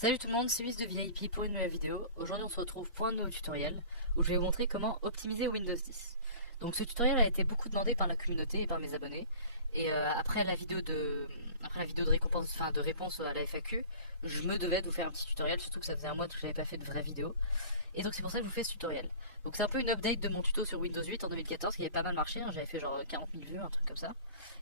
Salut tout le monde, c'est Wiz de VIP pour une nouvelle vidéo. Aujourd'hui on se retrouve pour un nouveau tutoriel où je vais vous montrer comment optimiser Windows 10. Donc ce tutoriel a été beaucoup demandé par la communauté et par mes abonnés. Et après la vidéo de récompense, enfin de réponse à la FAQ, je me devais de vous faire un petit tutoriel, surtout que ça faisait un mois que je n'avais pas fait de vraie vidéo. Et donc c'est pour ça que je vous fais ce tutoriel. Donc c'est un peu une update de mon tuto sur Windows 8 en 2014 qui avait pas mal marché, hein. J'avais fait genre 40 000 vues, un truc comme ça.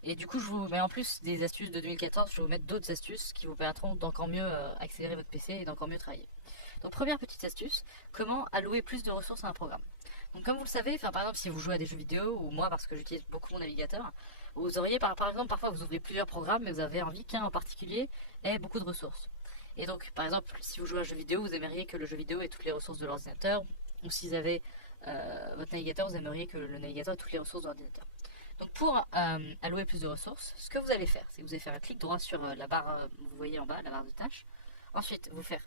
Et du coup je vous mets en plus des astuces de 2014, je vais vous mettre d'autres astuces qui vous permettront d'encore mieux accélérer votre PC et d'encore mieux travailler. Donc première petite astuce, comment allouer plus de ressources à un programme. Donc comme vous le savez, par exemple si vous jouez à des jeux vidéo, ou moi parce que j'utilise beaucoup mon navigateur, vous auriez par exemple parfois vous ouvrez plusieurs programmes mais vous avez envie qu'un en particulier ait beaucoup de ressources. Et donc, par exemple, si vous jouez à un jeu vidéo, vous aimeriez que le jeu vidéo ait toutes les ressources de l'ordinateur. Ou si vous avez votre navigateur, vous aimeriez que le navigateur ait toutes les ressources de l'ordinateur. Donc, pour allouer plus de ressources, ce que vous allez faire, c'est que vous allez faire un clic droit sur la barre, vous voyez en bas, la barre de tâches. Ensuite, vous faire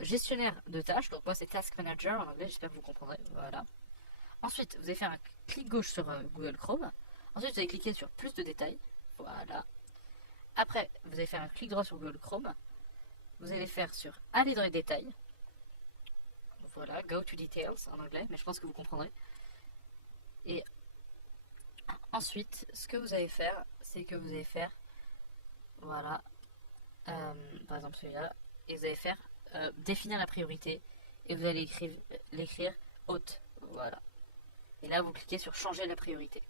gestionnaire de tâches. Donc, moi, c'est Task Manager en anglais, j'espère que vous comprendrez. Voilà. Ensuite, vous allez faire un clic gauche sur Google Chrome. Ensuite, vous allez cliquer sur plus de détails. Voilà. Après, vous allez faire un clic droit sur Google Chrome. Vous allez faire sur aller dans les détails. Voilà, go to details en anglais, mais je pense que vous comprendrez. Et ensuite, ce que vous allez faire, c'est que vous allez faire, voilà, par exemple celui-là, et vous allez faire définir la priorité, et vous allez l'écrire haute, voilà. Et là, vous cliquez sur changer la priorité.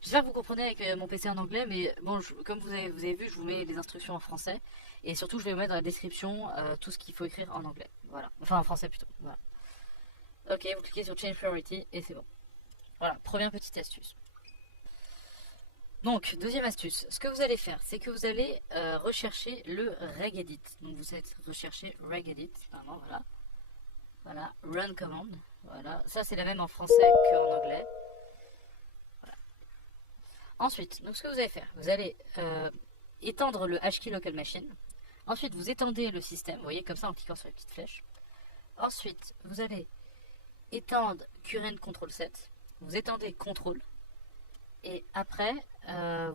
J'espère que vous comprenez avec mon PC en anglais, mais bon, comme vous avez vu, je vous mets les instructions en français. Et surtout, je vais vous mettre dans la description tout ce qu'il faut écrire en anglais. Voilà. Enfin, en français plutôt. Voilà. Ok, vous cliquez sur Change Priority et c'est bon. Voilà, première petite astuce. Donc, deuxième astuce. Ce que vous allez faire, c'est que vous allez rechercher le regedit. Donc, vous allez rechercher regedit. Vraiment, voilà. Voilà, run command. Voilà. Ça, c'est la même en français qu'en anglais. Ensuite, donc ce que vous allez faire, vous allez étendre le HKey Local Machine. Ensuite, vous étendez le système, vous voyez, comme ça en cliquant sur la petite flèche. Ensuite, vous allez étendre Current Control Set. Vous étendez Control. Et après,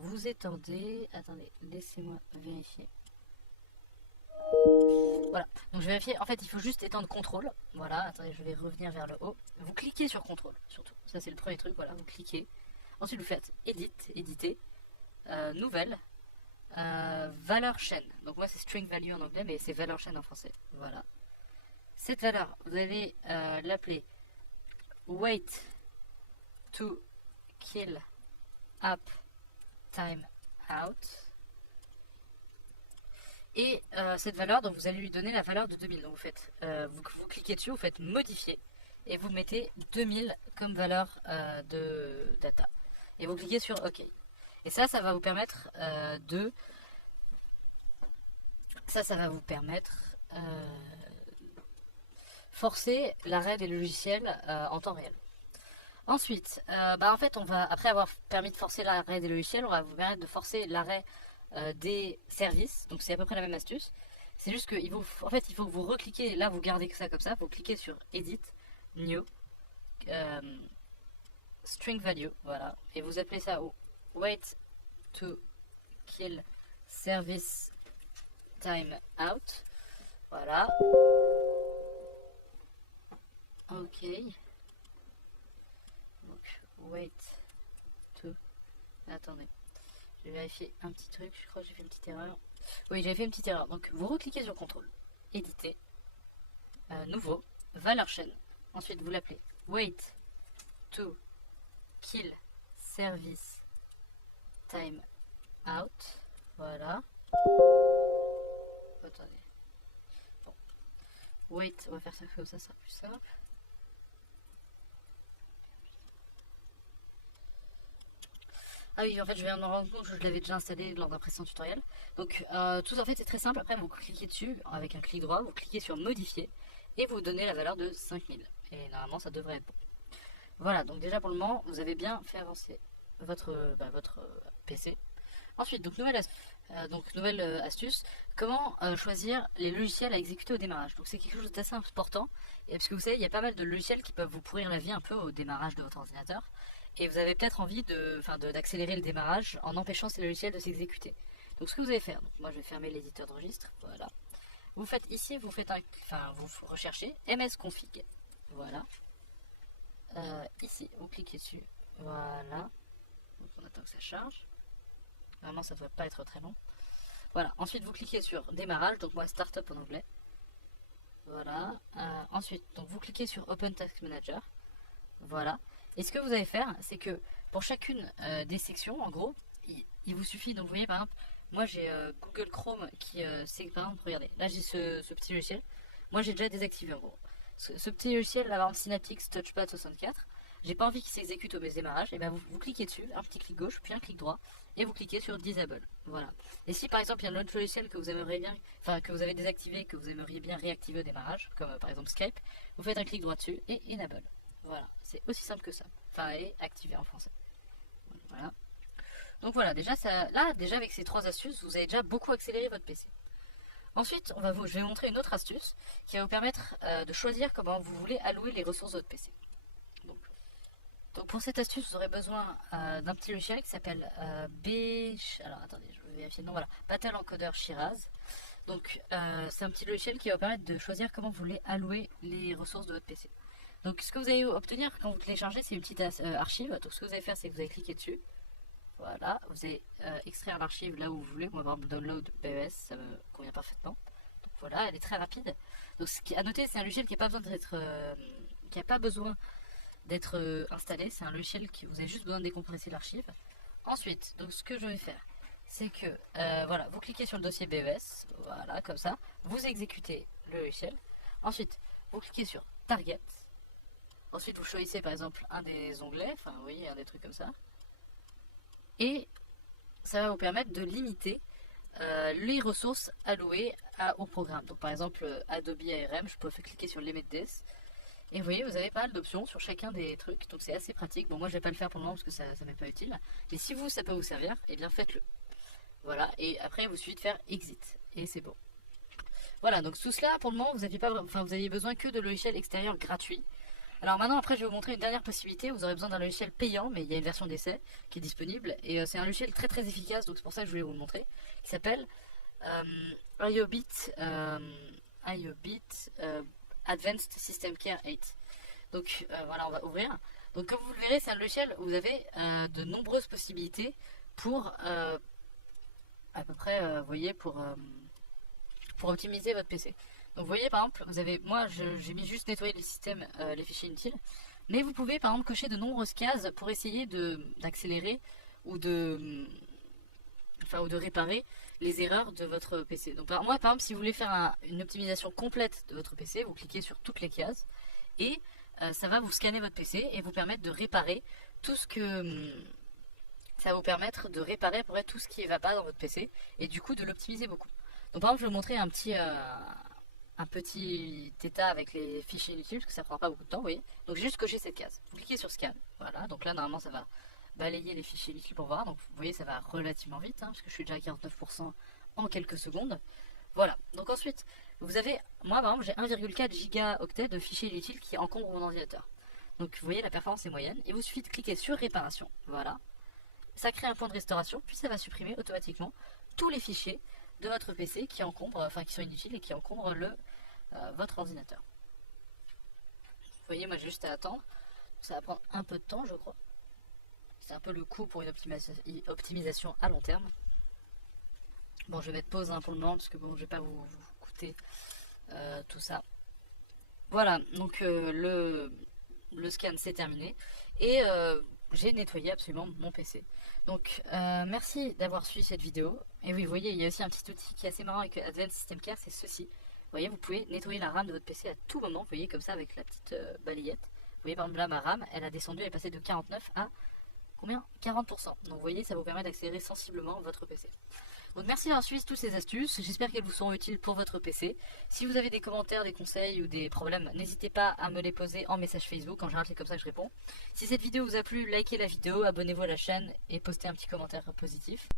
vous étendez... Attendez, laissez-moi vérifier. Voilà, donc je vais vérifier. En fait, il faut juste étendre Control. Voilà, attendez, je vais revenir vers le haut. Vous cliquez sur Control, surtout. Ça, c'est le premier truc, voilà, vous cliquez. Ensuite, vous faites éditer, nouvelle, valeur chaîne. Donc moi, c'est string value en anglais, mais c'est valeur chaîne en français. Voilà. Cette valeur, vous allez l'appeler wait to kill app time out. Et cette valeur, donc vous allez lui donner la valeur de 2000. Donc vous faites, vous cliquez dessus, vous faites modifier et vous mettez 2000 comme valeur de data. Et vous cliquez sur OK. Et ça va vous permettre forcer l'arrêt des logiciels en temps réel. Ensuite, en fait, après avoir permis de forcer l'arrêt des logiciels, on va vous permettre de forcer l'arrêt des services. Donc c'est à peu près la même astuce. C'est juste qu'il faut que vous recliquez. Là, vous gardez ça comme ça. Vous cliquez sur Edit, New, String Value, voilà. Et vous appelez ça Wait to Kill Service Time Out. Voilà. Ok. Donc, wait to... Attendez. Je vais vérifier un petit truc. Je crois que j'ai fait une petite erreur. Oui, j'ai fait une petite erreur. Donc, vous recliquez sur Contrôle. Éditer. Nouveau. Valeur chaîne. Ensuite, vous l'appelez Wait to Kill Service Time Out. Voilà. Attendez. Bon. Wait, on va faire ça comme ça sera plus simple. Ah oui, en fait, je viens de me rendre compte que je l'avais déjà installé lors d'un précédent tutoriel. Donc, tout en fait, c'est très simple. Après, vous cliquez dessus avec un clic droit, vous cliquez sur modifier et vous donnez la valeur de 5000. Et normalement, ça devrait être bon. Voilà, donc déjà pour le moment, vous avez bien fait avancer votre PC. Ensuite, donc nouvelle astuce, comment choisir les logiciels à exécuter au démarrage. Donc c'est quelque chose d'assez important, et parce que vous savez, il y a pas mal de logiciels qui peuvent vous pourrir la vie un peu au démarrage de votre ordinateur, et vous avez peut-être envie d'accélérer le démarrage en empêchant ces logiciels de s'exécuter. Donc ce que vous allez faire, donc moi je vais fermer l'éditeur de registre, voilà. vous faites ici, vous recherchez msconfig. Voilà. Ici, vous cliquez dessus. Voilà. Donc on attend que ça charge. Vraiment, ça ne doit pas être très long. Voilà. Ensuite, vous cliquez sur démarrage. Donc moi, startup en anglais. Voilà. Ensuite, donc vous cliquez sur Open Task Manager. Voilà. Et ce que vous allez faire, c'est que pour chacune des sections, en gros, il vous suffit. Donc vous voyez, par exemple, moi j'ai Google Chrome qui, c'est par exemple, regardez, là j'ai ce petit logiciel. Moi j'ai déjà désactivé en gros. Ce petit logiciel, là, par exemple, Synaptics Touchpad 64, j'ai pas envie qu'il s'exécute au démarrage. Et bien vous cliquez dessus, un petit clic gauche, puis un clic droit, et vous cliquez sur Disable. Voilà. Et si par exemple il y a un autre logiciel que vous aimeriez bien, que vous avez désactivé, que vous aimeriez bien réactiver au démarrage, comme par exemple Skype, vous faites un clic droit dessus et Enable. Voilà, c'est aussi simple que ça. Enfin, et activer en français. Voilà. Donc voilà, déjà avec ces 3 astuces, vous avez déjà beaucoup accéléré votre PC. Ensuite, je vais vous montrer une autre astuce qui va vous permettre de choisir comment vous voulez allouer les ressources de votre PC. Donc pour cette astuce, vous aurez besoin d'un petit logiciel qui s'appelle alors attendez, je vais vérifier le nom, voilà, Battle Encoder Shiraz. Donc c'est un petit logiciel qui va vous permettre de choisir comment vous voulez allouer les ressources de votre PC. Donc ce que vous allez obtenir quand vous téléchargez, c'est une petite archive. Donc ce que vous allez faire, c'est que vous allez cliquer dessus. Voilà, vous allez extraire l'archive là où vous voulez. Moi, par exemple, download BES, ça me convient parfaitement. Donc voilà, elle est très rapide. Donc ce qui est à noter, c'est un logiciel qui n'a pas besoin d'être installé. C'est un logiciel qui vous avez juste besoin de décompresser l'archive. Ensuite, donc ce que je vais faire, c'est que voilà, vous cliquez sur le dossier BES, voilà, comme ça. Vous exécutez le logiciel. Ensuite, vous cliquez sur Target. Ensuite, vous choisissez par exemple un des onglets, enfin oui, un des trucs comme ça. Et ça va vous permettre de limiter les ressources allouées au programme. Donc par exemple, Adobe ARM, je peux cliquer sur Limit This. Et vous voyez, vous avez pas mal d'options sur chacun des trucs, donc c'est assez pratique. Bon, moi je vais pas le faire pour le moment parce que ça m'est pas utile. Mais si ça peut vous servir, eh bien faites-le. Voilà, et après il vous suffit de faire Exit. Et c'est bon. Voilà, donc tout cela, pour le moment, vous aviez besoin que de logiciels extérieurs gratuits. Alors maintenant, après, je vais vous montrer une dernière possibilité. Vous aurez besoin d'un logiciel payant, mais il y a une version d'essai qui est disponible. Et c'est un logiciel très très efficace, donc c'est pour ça que je voulais vous le montrer. Qui s'appelle IOBIT Advanced System Care 8. Donc voilà, on va ouvrir. Donc comme vous le verrez, c'est un logiciel où vous avez de nombreuses possibilités pour à peu près, vous voyez, pour optimiser votre PC. Donc vous voyez par exemple, j'ai mis juste nettoyer les systèmes, les fichiers inutiles, mais vous pouvez par exemple cocher de nombreuses cases pour essayer d'accélérer ou de réparer les erreurs de votre PC. Donc par exemple, si vous voulez faire une optimisation complète de votre PC, vous cliquez sur toutes les cases et ça va vous scanner votre PC et vous permettre de réparer tout ce que ça va vous permettre de réparer à peu près tout ce qui ne va pas dans votre PC et du coup de l'optimiser beaucoup. Donc par exemple, je vais vous montrer un petit état avec les fichiers inutiles parce que ça prend pas beaucoup de temps, vous voyez. Donc j'ai juste coché cette case. Vous cliquez sur Scan, voilà. Donc là normalement ça va balayer les fichiers inutiles pour voir. Donc vous voyez, ça va relativement vite parce que je suis déjà à 49% en quelques secondes. Voilà. Donc ensuite, vous avez, moi par exemple, j'ai 1,4 gigaoctets de fichiers inutiles qui encombrent mon ordinateur. Donc vous voyez, la performance est moyenne. Il vous suffit de cliquer sur Réparation, voilà. Ça crée un point de restauration, puis ça va supprimer automatiquement tous les fichiers de votre PC qui sont inutiles et qui encombrent votre ordinateur. Vous voyez, moi j'ai juste à attendre. Ça va prendre un peu de temps, je crois. C'est un peu le coût pour une optimisation à long terme. Bon, je vais mettre pause pour le moment parce que bon, je vais pas vous coûter tout ça. Voilà, donc le scan c'est terminé et j'ai nettoyé absolument mon PC. Donc merci d'avoir suivi cette vidéo. Et oui, vous voyez, il y a aussi un petit outil qui est assez marrant avec Advanced System Care, c'est ceci. Vous voyez, vous pouvez nettoyer la RAM de votre PC à tout moment. Vous voyez, comme ça avec la petite balayette. Vous voyez, par exemple, là, ma RAM, elle a descendu, elle est passée de 49 à combien 40%. Donc vous voyez, ça vous permet d'accélérer sensiblement votre PC. Donc merci d'avoir suivi toutes ces astuces, j'espère qu'elles vous seront utiles pour votre PC. Si vous avez des commentaires, des conseils ou des problèmes, n'hésitez pas à me les poser en message Facebook, en général c'est comme ça que je réponds. Si cette vidéo vous a plu, likez la vidéo, abonnez-vous à la chaîne et postez un petit commentaire positif.